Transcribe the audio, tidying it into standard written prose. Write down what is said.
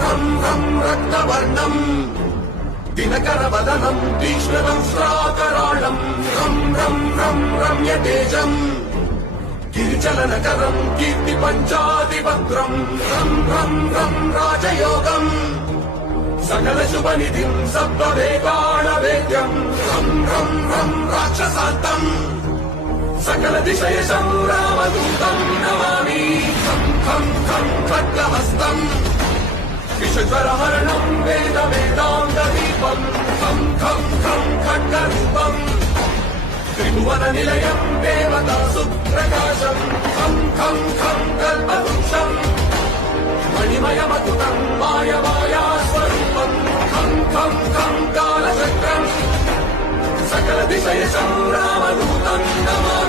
रं रं रक्तवर्णं दिनकरवदनं तीक्ष्णदंष्ट्राकराळं रं रं रं रम्यतेजम् गिरिचलनकरं कीर्तिपञ्चादिभद्रं रं रं रं राजयोगम् सकलशुभनिधिं सप्तवेदाणवेद्यं रं रं रं राक्षसान्तम् सकलदिशयशं रामदूतं नमामि खं खं खं खड्गहस्तम् विषज्वरहरणं वेदवेदान्तदीपं खं खं खं खड्गरूपम् त्रिभुवननिलयं देवतासुप्रकाशं खं खं खं कल्पवृक्षम् मणिमयमतुतं मायमायास्वरूपं खं खं खं कालचक्रम् सकलदिशयशं रामदूतं नमामि